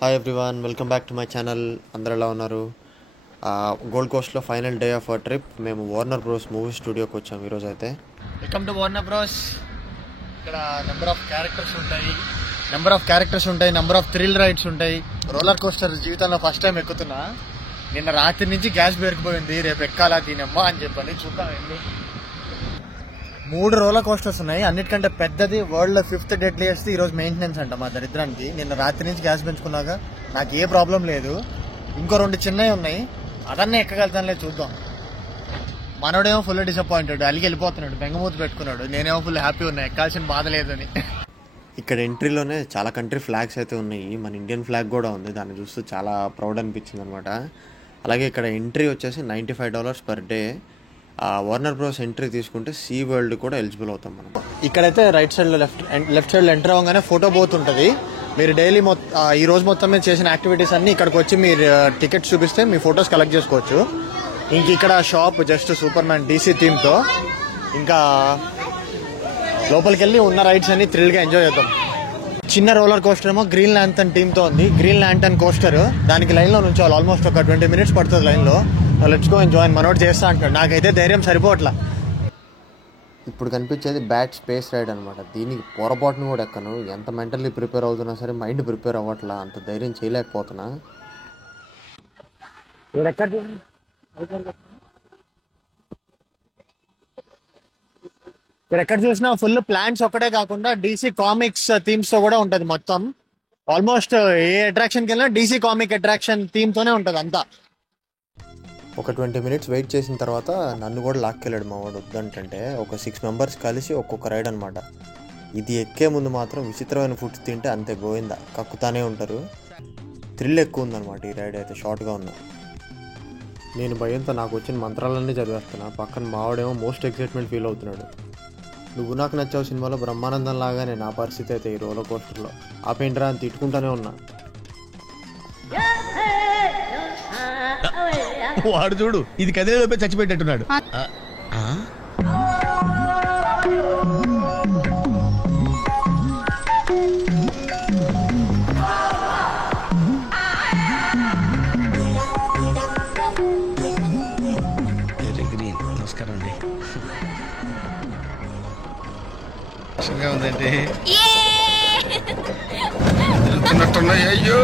Hi everyone, welcome back to my channel. అందరు ఎలా ఉన్నారు? గోల్డ్ కోస్ట్లో final day of our trip. మేము వార్నర్ బ్రోస్ మూవీ స్టూడియోకి వచ్చాము ఈరోజు అయితే. Welcome to Warner Bros. ఇక్కడ నెంబర్ ఆఫ్ క్యారెక్టర్స్ ఉంటాయి, నెంబర్ ఆఫ్ థ్రిల్ రైడ్స్ ఉంటాయి. రోలర్ కోస్టర్ జీవితంలో ఫస్ట్ టైం ఎక్కుతున్నా. నిన్న రాత్రి నుంచి గ్యాస్ పేరుకుపోయింది, రేపు ఎక్కాలా దీనమ్మా అని చెప్పని చూద్దాం. 3 రోలర్ కోస్టర్స్ ఉన్నాయి. అన్నిటికంటే పెద్దది వరల్డ్ లో 5th డెడ్లియెస్ట్. ఈ రోజు మెయింటెనెన్స్ అంట మా దరిద్రానికి. నిన్న రాత్రి నుంచి గ్యాస్ పెంచుకున్నాక నాకు ఏ ప్రాబ్లం లేదు. ఇంకో 2 చిన్నవి ఉన్నాయి, అదన్నే ఎక్కగలుగుతానులే, చూద్దాం. మనోడేమో ఫుల్ డిసప్పాయింటెడ్, అలిగి వెళ్ళిపోతున్నాడు, బెంగమూతి పెట్టుకున్నాడు. నేనేమో ఫుల్ హ్యాపీ ఉన్నా, ఎక్కాల్సిన బాధ లేదని. ఇక్కడ ఎంట్రీలోనే చాలా కంట్రీ ఫ్లాగ్స్ అయితే ఉన్నాయి. మన ఇండియన్ ఫ్లాగ్ కూడా ఉంది. దాన్ని చూస్తూ చాలా ప్రౌడ్ అనిపించింది అనమాట. అలాగే ఇక్కడ ఎంట్రీ వచ్చేసి $95 per day. Warner bros entry తీసుకుంటే సీ వరల్డ్ కూడా ఎలిజిబుల్ అవుతాం మనం. ఇక్కడైతే రైట్ సైడ్లో లెఫ్ట్ సైడ్లో ఎంటర్ అవ్వగానే ఫోటో బూత్ ఉంటుంది. మీరు డైలీ ఈ రోజు మొత్తం మీద చేసిన యాక్టివిటీస్ అన్నీ ఇక్కడికి వచ్చి మీరు టికెట్స్ చూపిస్తే మీ ఫొటోస్ కలెక్ట్ చేసుకోవచ్చు. ఇంక ఇక్కడ shop just super man DC థీమ్తో. ఇంకా లోపలికి వెళ్ళి ఉన్న రైడ్స్ అన్ని థ్రిల్గా ఎంజాయ్ చేద్దాం. చిన్న రోలర్ కోస్టర్ ఏమో గ్రీన్ ల్యాంటర్న్ టీమ్తో ఉంది. గ్రీన్ ల్యాంటర్న్ కోస్టర్, దానికి లైన్లో నుంచోవాలి. ఆల్మోస్ట్ ఒక 20 minutes పడుతుంది లైన్లో. Let's go and join. మనోడు చేస్తా అంటాడు, నాకైతే ధైర్యం సరిపోవట్లా. ఇప్పుడు కనిపించేది బ్యాట్ స్పేస్ రైడ్ అనమాట. దీనికి పొరపాటును కూడా ఎక్కను. ఎంత మెంటల్లీ ప్రిపేర్ అవుతున్నా సరే మైండ్ ప్రిపేర్ అవ్వట్లా, అంత ధైర్యం చేయలేకపోతున్నా. ఇక్కడ ఎక్కడ చూసినా ఫుల్ ప్లాంట్స్ ఒక్కటే కాకుండా DC కామిక్స్ థీమ్స్ తో కూడా ఉంటది మొత్తం. ఆల్మోస్ట్ ఏ అట్రాక్షన్కి వెళ్ళినా DC కామిక్ అట్రాక్షన్ థీమ్ తోనే ఉంటది అంతా. ఒక 20 minutes వెయిట్ చేసిన తర్వాత నన్ను కూడా లాక్కెళ్ళాడు మా వాడు. వద్దంటే ఒక 6 members కలిసి ఒక్కొక్క రైడ్ అనమాట. ఇది ఎక్కే ముందు మాత్రం విచిత్రమైన ఫుడ్స్ తింటే అంతే గోయిందా, కక్కుతానే ఉంటారు. థ్రిల్ ఎక్కువ ఉందన్నమాట ఈ రైడ్ అయితే. షార్ట్గా ఉన్నా. నేను భయంతో నాకు వచ్చిన మంత్రాలన్నీ చదివేస్తున్నా. పక్కన మావాడేమో మోస్ట్ ఎక్సైట్మెంట్ ఫీల్ అవుతున్నాడు. నువ్వు నాకు నచ్చావు సినిమాలో బ్రహ్మానందం లాగానే నా పరిస్థితి అయితే ఈ రోలర్ కోస్టర్లో. ఆపేంట్రా అని తిట్టుకుంటానే ఉన్నా. వాడు చూడు, ఇది కదిలేలోపే చచ్చిపెట్టేట్టున్నాడు. నమస్కారం అండి. ఉందండి తిరుగుతున్నట్టున్నాయి. అయ్యో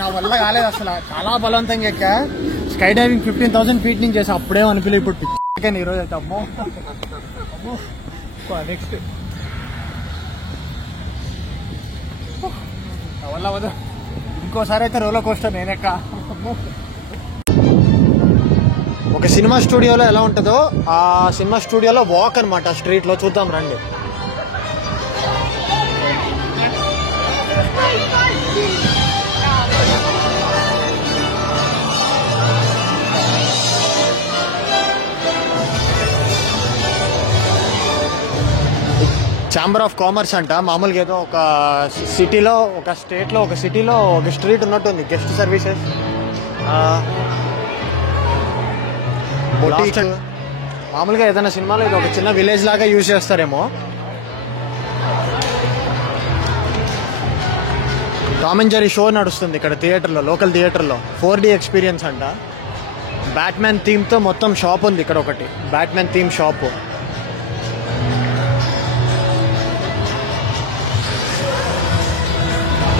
నా వల్ల కాలేదు అసలు. చాలా బలవంతంగా ఎక్క. స్కై డైవింగ్ 15,000 feet నుంచి చేసి అప్పుడే అనిపించలేదు. ఇప్పుడు పిచ్చి ఈరోజు అయితే అమ్మో నెక్స్ట్ నా వల్ల వద్దు. ఇంకోసారి అయితే రోలర్ కోస్టర్ నేనెక్క. ఒక సినిమా స్టూడియోలో ఎలా ఉంటుందో ఆ సినిమా స్టూడియోలో వాక్ అనమాట స్ట్రీట్ లో. చూద్దాం రండి. ఛాంబర్ ఆఫ్ కామర్స్ అంట. మామూలుగా ఏదో ఒక సిటీలో, ఒక స్టేట్లో, ఒక సిటీలో ఒక స్ట్రీట్ ఉన్నట్టుంది. గెస్ట్ సర్వీసెస్, మామూలుగా ఏదైనా సినిమాలో ఇది ఒక చిన్న విలేజ్ లాగా యూజ్ చేస్తారేమో. టామ్ అండ్ జెర్రీ షో నడుస్తుంది ఇక్కడ థియేటర్లో, లోకల్ థియేటర్లో. 4D ఎక్స్పీరియన్స్ అంట. బ్యాట్మ్యాన్ థీమ్తో మొత్తం షాప్ ఉంది ఇక్కడ ఒకటి, బ్యాట్మ్యాన్ థీమ్ షాప్.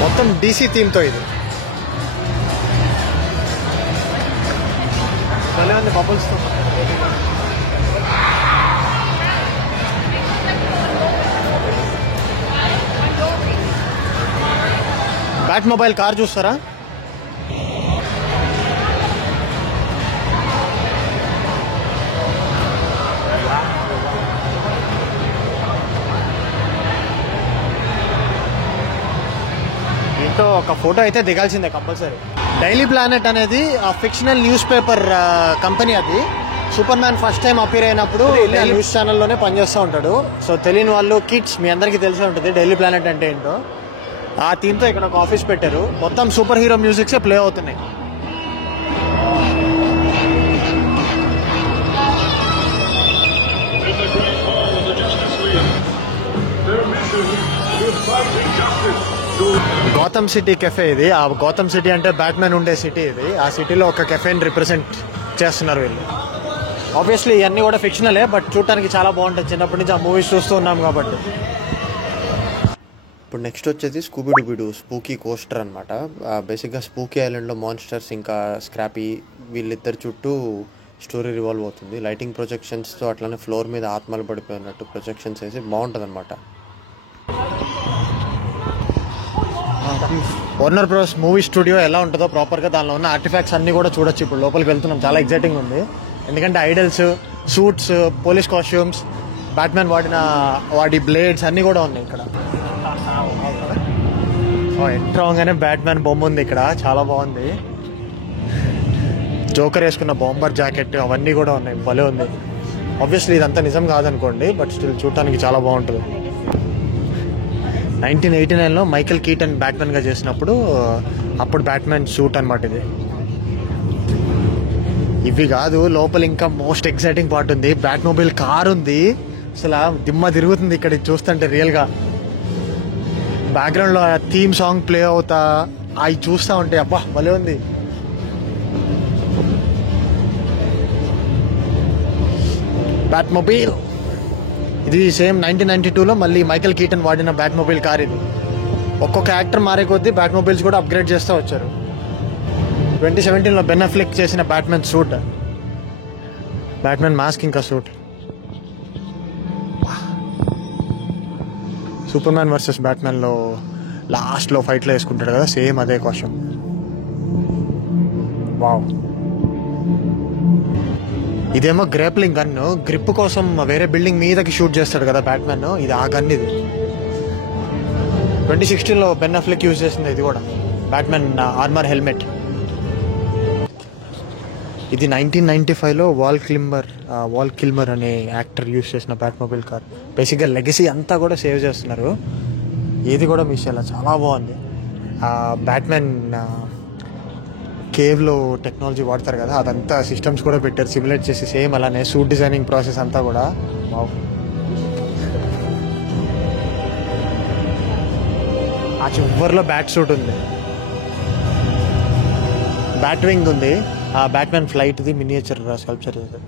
మొత్తం DC థీమ్తో ఇది. భలే ఉంది బబుల్స్తో. బ్యాట్ మొబైల్ కార్ చూస్తారా? దీంతో ఒక ఫోటో అయితే దిగాల్సిందే కంపల్సరీ. డైలీ ప్లానెట్ అనేది ఆ ఫిక్షనల్ న్యూస్ పేపర్ కంపెనీ. అది super man first time appear అయినప్పుడు న్యూస్ ఛానల్లోనే పనిచేస్తూ ఉంటాడు. సో తెలియని వాళ్ళు కిడ్స్, మీ అందరికీ తెలిసే ఉంటుంది డైలీ ప్లానెట్ అంటే ఏంటో. ఆ థీమ్తో ఇక్కడ ఒక ఆఫీస్ పెట్టారు. మొత్తం సూపర్ హీరో మ్యూజిక్సే ప్లే అవుతున్నాయి. గౌతమ్ సిటీ కెఫే ఇది. ఆ గౌతమ్ సిటీ అంటే బ్యాట్మెన్ ఉండే సిటీ ఇది. ఆ సిటీలో ఒక కెఫేని రిప్రజెంట్ చేస్తున్నారు వీళ్ళు. ఆబ్వియస్లీ ఇవన్నీ కూడా ఫిక్షనలే, బట్ చూడటానికి చాలా బాగుంటుంది. చిన్నప్పటి నుంచి ఆ మూవీస్ చూస్తూ ఉన్నాం కాబట్టి. ఇప్పుడు నెక్స్ట్ వచ్చేది స్కూబీడూబీడూ స్పూకీ కోస్టర్ అనమాట. బేసిక్గా స్పూకీ ఐలాండ్లో మాన్స్టర్స్ ఇంకా స్క్రాపీ వీళ్ళిద్దరు చుట్టూ స్టోరీ రివాల్వ్ అవుతుంది. లైటింగ్ ప్రొజెక్షన్స్తో అట్లానే ఫ్లోర్ మీద ఆత్మలు పడిపోయినట్టు ప్రొజెక్షన్స్ వేసి బాగుంటుంది అనమాట. వార్నర్ బ్రోస్ మూవీ స్టూడియో ఎలా ఉంటుందో ప్రాపర్గా దానిలో ఉన్న ఆర్టిఫాక్ట్స్ అన్నీ కూడా చూడొచ్చు. ఇప్పుడు లోపలికి వెళ్తున్నాం, చాలా ఎగ్జైటింగ్ ఉంది. ఎందుకంటే idols, suits, police costumes, batsmen వాడి బ్లేడ్స్ అన్నీ కూడా ఉన్నాయి ఇక్కడ. ఎంటర్ అవగానే బ్యాట్మెన్ బొమ్మ ఉంది ఇక్కడ, చాలా బాగుంది. జోకర్ వేసుకున్న బాంబర్ జాకెట్ అవన్నీ కూడా ఉన్నాయి, భలే ఉంది. ఆబ్వియస్లీ ఇదంతా నిజం కాదనుకోండి, బట్ స్టిల్ చూడటానికి చాలా బాగుంటుంది. 1989లో మైకెల్ కీటన్ బ్యాట్మెన్గా చేసినప్పుడు అప్పుడు బ్యాట్మెన్ సూట్ అనమాట ఇది. ఇవి కాదు, లోపల ఇంకా మోస్ట్ ఎక్సైటింగ్ పార్ట్ ఉంది. బ్యాట్ మొబైల్ కార్ ఉంది, అసలు దిమ్మ తిరుగుతుంది ఇక్కడ చూస్తుంటే. రియల్గా బ్యాక్గ్రౌండ్లో థీమ్ సాంగ్ ప్లే అవుతా అవి చూస్తూ ఉంటే అబ్బా భలే ఉంది. బ్యాట్ మొబైల్ ఇది సేమ్ 1992లో మళ్ళీ మైకెల్ కీటన్ వాడిన బ్యాట్ మొబైల్ కార్ ఇది. ఒక్కొక్క యాక్టర్ మారే కొద్దీ బ్యాట్ మొబైల్స్ కూడా అప్గ్రేడ్ చేస్తూ వచ్చారు. 2017లో బెన్ అఫ్లెక్ చేసిన బ్యాట్మెన్ సూట్, బ్యాట్మెన్ మాస్క్ ఇంకా సూట్. సూపర్ మ్యాన్ వర్సెస్ బ్యాట్మెన్లో లాస్ట్లో ఫైట్లో వేసుకుంటాడు కదా, సేమ్ అదే కాస్ట్యూమ్. వావ్. ఇదేమో గ్రేప్లింగ్ గన్, గ్రిప్ కోసం వేరే బిల్డింగ్ మీదకి షూట్ చేస్తాడు కదా బ్యాట్మెన్. ఇది ఆ గన్. ఇది 2016లో బెన్ అఫ్లెక్ యూజ్ చేసింది. ఇది కూడా బ్యాట్మెన్ ఆర్మర్ హెల్మెట్. ఇది 1995లో వాల్ కిల్మర్ అనే యాక్టర్ యూజ్ చేసిన బ్యాట్ మొబైల్ కార్. బేసిక్గా లెగసీ అంతా కూడా సేవ్ చేస్తున్నారు, ఏది కూడా మిస్ అయ్యేలా. చాలా బాగుంది. బ్యాట్మెన్ కేవ్లో టెక్నాలజీ వాడతారు కదా, అదంతా సిస్టమ్స్ కూడా పెట్టారు సిమ్యులేట్ చేసి, సేమ్ అలానే సూట్ డిజైనింగ్ ప్రాసెస్ అంతా కూడా. ఆ చివరిలో బ్యాట్ సూట్ ఉంది, బ్యాట్ వింగ్ ఉంది. ఆ బ్యాట్మెన్ ఫ్లైట్ది మినియేచర్ స్కల్ప్చర్ చేశారు.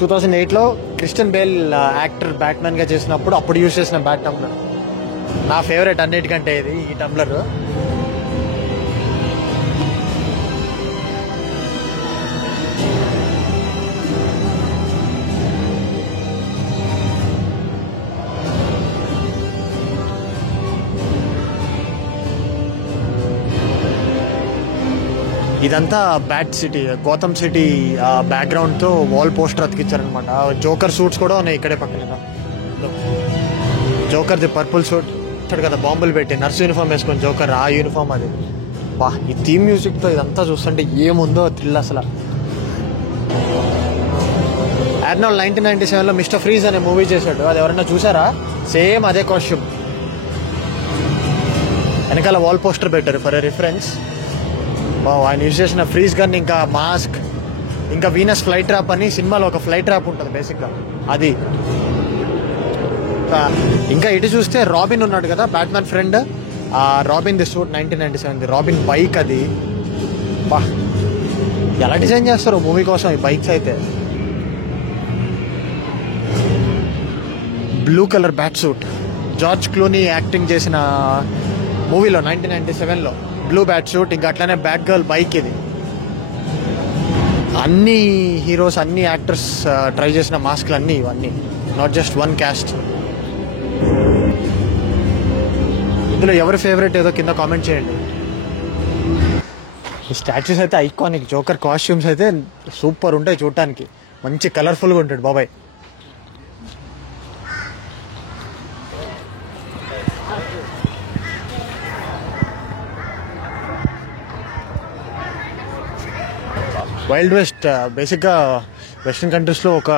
2008లో క్రిస్టియన్ బేల్ యాక్టర్ బ్యాట్మెన్గా చేసినప్పుడు అప్పుడు యూజ్ చేసిన బ్యాట్ టంబ్లర్. నా ఫేవరెట్ అన్నిటికంటే ఇది, ఈ టంబ్లర్. ఇదంతా బ్యాట్ సిటీ, గౌతమ్ సిటీ బ్యాక్గ్రౌండ్తో వాల్ పోస్టర్ అతికిచ్చారనమాట. జోకర్ సూట్స్ కూడా ఉన్నాయి ఇక్కడే పక్కన. జోకర్ది పర్పుల్ సూట్ ఇచ్చాడు కదా, బాంబులు పెట్టి నర్స్ యూనిఫామ్ వేసుకొని జోకర్, ఆ యూనిఫామ్ అది. బా, ఈ థీమ్ మ్యూజిక్తో ఇదంతా చూస్తుంటే ఏముందో థ్రిల్ అసలు. ఆర్నాల్డ్ 1997లో మిస్టర్ ఫ్రీజ్ అనే మూవీ చేశాడు, అది ఎవరైనా చూసారా? సేమ్ అదే కాస్ట్యూమ్. వెనకాల వాల్ పోస్టర్ పెట్టారు ఫర్ రిఫరెన్స్. ఆయన యూజ్ చేసిన ఫ్రీజ్ గన్, ఇంకా మాస్క్, ఇంకా వీనస్ ఫ్లైట్ ట్రాప్ అని సినిమాలో ఒక ఫ్లైట్ ట్రాప్ ఉంటుంది బేసిక్గా, అది. ఇంకా ఇటు చూస్తే రాబిన్ ఉన్నాడు కదా బ్యాట్మెన్ ఫ్రెండ్, ఆ robin the suit 1997, robin bike అది. బా, ఎలా డిజైన్ చేస్తారు మూవీ కోసం ఈ బైక్స్ అయితే. Blue colour bat suit, George Clooney acting చేసిన మూవీలో 1997లో బ్లూ బ్యాట్ సూట్. ఇంకా అట్లానే బ్యాట్ గర్ల్ బైక్ ఇది. అన్ని హీరోస్ అన్ని యాక్టర్స్ ట్రై చేసిన మాస్క్లు అన్నీ ఇవన్నీ, నాట్ జస్ట్ వన్ క్యాస్ట్. ఇందులో ఎవరి ఫేవరెట్ ఏదో కింద కామెంట్ చేయండి. ఈ స్టాచ్యూస్ అయితే ఐకానిక్. జోకర్ కాస్ట్యూమ్స్ అయితే సూపర్ ఉంటాయి చూడటానికి, మంచి కలర్ఫుల్గా ఉంటాడు బాబాయ్. వైల్డ్ వెస్ట్ బేసిక్గా వెస్ట్రన్ కంట్రీస్లో ఒక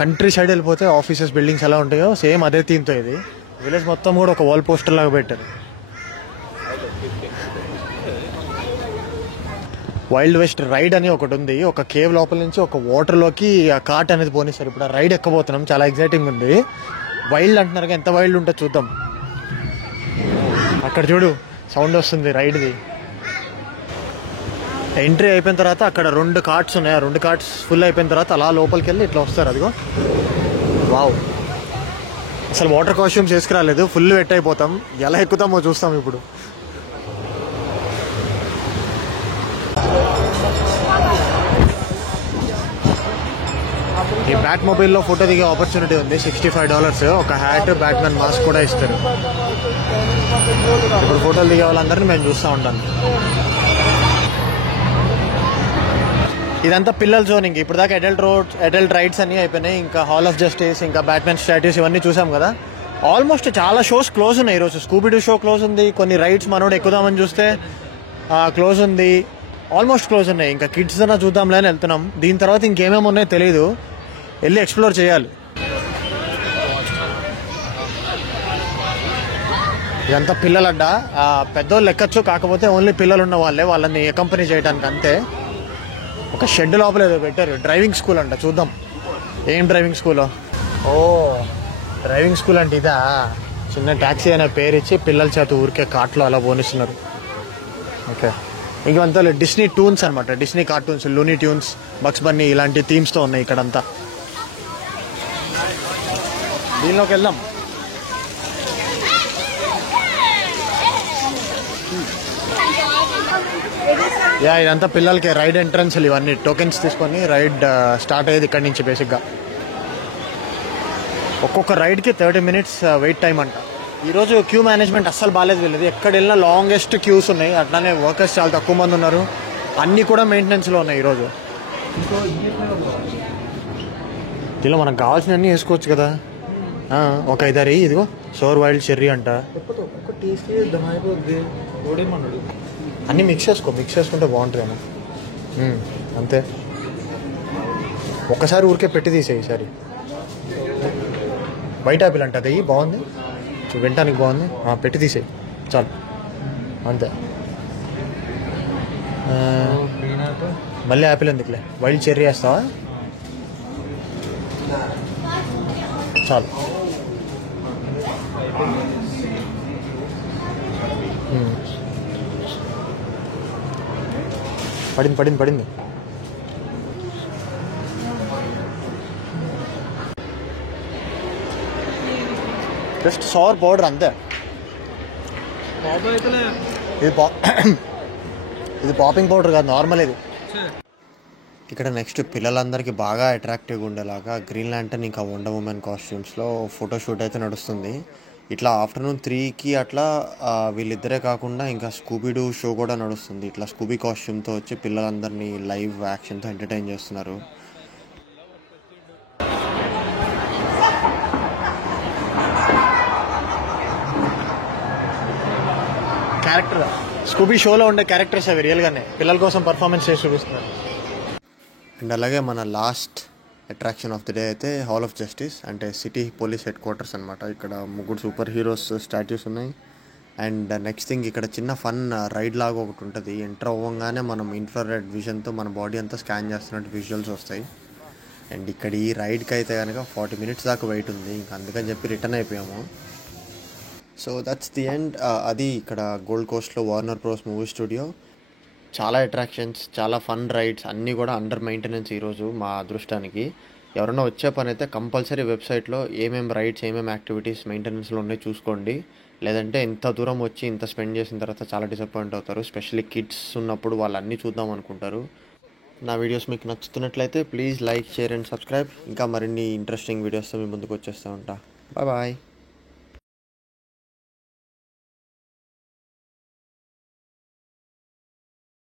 కంట్రీ సైడ్ వెళ్ళిపోతే ఆఫీసెస్ బిల్డింగ్స్ ఎలా ఉంటాయో సేమ్ అదే థీమ్తో ఇది. విలేజ్ మొత్తం కూడా ఒక వాల్ పోస్టర్ లాగా పెట్టారు. వైల్డ్ వెస్ట్ రైడ్ అని ఒకటి ఉంది. ఒక కేవ్ లోపల నుంచి ఒక వాటర్లోకి ఆ కార్ట్ అనేది పోనిస్తారు. ఇప్పుడు ఆ రైడ్ ఎక్కబోతున్నాం, చాలా ఎగ్జైటింగ్ ఉంది. వైల్డ్ అంటున్నారు, ఎంత వైల్డ్ ఉంటుందో చూద్దాం. అక్కడ చూడు సౌండ్ వస్తుంది రైడ్ది. ఎంట్రీ అయిపోయిన తర్వాత అక్కడ 2 కార్ట్స్ ఉన్నాయి. ఆ 2 కార్ట్స్ ఫుల్ అయిపోయిన తర్వాత అలా లోపలికి వెళ్ళి ఇట్లా వస్తారు. అదిగో వావ్. అసలు వాటర్ కాస్ట్యూమ్స్ వేసుకురాలేదు, ఫుల్ వెట్ అయిపోతాం. ఎలా ఎక్కుతామో చూస్తాం ఇప్పుడు. ఈ బ్యాట్ మొబైల్లో ఫోటో దిగే ఆపర్చునిటీ ఉంది. $65. ఒక హ్యాట్, బ్యాట్మెన్ మాస్క్ కూడా ఇస్తారు. ఇప్పుడు ఫోటోలు దిగే వాళ్ళందరినీ మేము చూస్తూ ఉంటాను. ఇదంతా పిల్లల జోనింగ్. ఇప్పుడు దాకా అడల్ట్ రైడ్స్ అన్నీ అయిపోయినాయి. ఇంకా హాల్ ఆఫ్ జస్టిస్, ఇంకా బ్యాట్మెన్ స్టాట్యూస్ ఇవన్నీ చూసాం కదా. ఆల్మోస్ట్ చాలా షోస్ క్లోజ్ ఉన్నాయి ఈరోజు. స్కూబీడూ షో క్లోజ్ ఉంది. కొన్ని రైడ్స్ మనోడు ఎక్కుదామని చూస్తే క్లోజ్ ఉంది. ఆల్మోస్ట్ క్లోజ్ ఉన్నాయి. ఇంకా కిడ్స్ అన్నా చూద్దాంలే అని వెళ్తున్నాం. దీని తర్వాత ఇంకేమేమి ఉన్నాయో తెలియదు, వెళ్ళి ఎక్స్ప్లోర్ చేయాలి. ఇదంతా పిల్లలడ్డ. పెద్దోళ్ళు ఎక్కచ్చు, కాకపోతే ఓన్లీ పిల్లలు ఉన్న వాళ్ళని అకంపెనీ చేయడానికి అంతే. ఒక షెడ్ లోపల ఏదో పెట్టారు, డ్రైవింగ్ స్కూల్ అంట. చూద్దాం ఏం డ్రైవింగ్ స్కూలో. ఓ డ్రైవింగ్ స్కూల్ అంటే ఇదా. చిన్న ట్యాక్సీ అనే పేరు ఇచ్చి పిల్లల చేత ఊరికే కార్ట్లో అలా పోనిస్తున్నారు. ఓకే, ఇంకంతా డిస్నీ టూన్స్ అనమాట. Disney cartoons, Looney Tunes, Bugs Bunny ఇలాంటి థీమ్స్తో ఉన్నాయి ఇక్కడంతా. దీనిలోకి వెళ్దాం. ఇదంతా పిల్లలకి రైడ్ ఎంట్రన్స్. ఇవన్నీ టోకెన్స్ తీసుకొని రైడ్ స్టార్ట్ అయ్యేది ఇక్కడి నుంచి. బేసిక్గా ఒక్కొక్క రైడ్కి 30 minutes వెయిట్ టైం అంట. ఈరోజు క్యూ మేనేజ్మెంట్ అస్సలు బాగాలేదు వీళ్ళది. ఎక్కడ వెళ్ళినా లాంగెస్ట్ క్యూస్ ఉన్నాయి. అట్లానే వర్కర్స్ చాలా తక్కువ మంది ఉన్నారు. అన్నీ కూడా మెయింటెనెన్స్లో ఉన్నాయి ఈరోజు. దీనిలో మనకు కావాల్సినవన్నీ వేసుకోవచ్చు కదా. ఒక 5 ఇదిగో సోర్ వైల్డ్ చెర్రీ అంట. అన్నీ మిక్స్ చేసుకుంటే బాగుంటుందేమో. అంతే, ఒక్కసారి ఊరికే పెట్టి తీసేయి. ఈసారి వైట్ యాపిల్ అంట, అది బాగుంది, వినటానికి బాగుంది. పెట్టి తీసేయి చాలు, అంతే. మళ్ళీ యాపిల్ ఎందుకులే, వైల్డ్ చెర్రీ వేస్తావా? చాలు. పడింది. జస్ట్ సోర్ పౌడర్ అంతే. ఇది పాపింగ్ పౌడర్ కాదు, నార్మల్ ఇది. ఇక్కడ నెక్స్ట్ పిల్లలందరికీ బాగా అట్రాక్టివ్గా ఉండేలాగా గ్రీన్ ల్యాంటర్న్ ఇంకా వండర్ ఉమెన్ కాస్ట్యూమ్స్లో ఫోటోషూట్ అయితే నడుస్తుంది. ఇట్లా ఆఫ్టర్నూన్ 3కి అట్లా వీళ్ళిద్దరే కాకుండా ఇంకా స్కూబీడూ షో కూడా నడుస్తుంది. ఇట్లా స్కూబీ కాస్ట్యూమ్తో వచ్చి పిల్లలందరినీ లైవ్ యాక్షన్తో ఎంటర్టైన్ చేస్తున్నారు. క్యారెక్టర్ స్కూబీ షోలో ఉండే క్యారెక్టర్స్ అవి రియల్గానే పిల్లల కోసం పర్ఫార్మెన్స్ చేసి చూపిస్తున్నారు. అండ్ అలాగే మన last attraction of the day అయితే హాల్ ఆఫ్ జస్టిస్, అంటే సిటీ పోలీస్ హెడ్ క్వార్టర్స్ అనమాట. ఇక్కడ 3 సూపర్ హీరోస్ స్టాట్యూస్ ఉన్నాయి. అండ్ నెక్స్ట్ థింగ్, ఇక్కడ చిన్న ఫన్ రైడ్ లాగా ఒకటి ఉంటుంది. ఎంటర్ అవ్వగానే మనం ఇన్ఫ్రారెడ్ విజన్తో మన బాడీ అంతా స్కాన్ చేస్తున్నట్టు విజువల్స్ వస్తాయి. అండ్ ఇక్కడ ఈ రైడ్కి అయితే కనుక 40 minutes దాకా వెయిట్ ఉంది. ఇంకా అందుకని చెప్పి రిటర్న్ అయిపోయాము. So that's the end. అది ఇక్కడ గోల్డ్ కోస్ట్లో వార్నర్ బ్రోస్ మూవీ స్టూడియో. చాలా అట్రాక్షన్స్, చాలా ఫన్ రైడ్స్ అన్నీ కూడా అండర్ మెయింటెనెన్స్ ఈరోజు మా అదృష్టానికి. ఎవరైనా వచ్చే పని అయితే కంపల్సరీ వెబ్సైట్లో ఏమేమి రైడ్స్, ఏమేమి యాక్టివిటీస్ మెయింటెనెన్స్లో ఉన్నాయో చూసుకోండి. లేదంటే ఇంత దూరం వచ్చి ఇంత స్పెండ్ చేసిన తర్వాత చాలా డిసప్పాయింట్ అవుతారు. స్పెషల్లీ కిడ్స్ ఉన్నప్పుడు వాళ్ళు అన్నీ చూద్దాం అనుకుంటారు. నా వీడియోస్ మీకు నచ్చుతున్నట్లయితే please like share and subscribe. ఇంకా మరిన్ని ఇంట్రెస్టింగ్ వీడియోస్తో మీ ముందుకు వచ్చేస్తూ ఉంటా. బాయ్.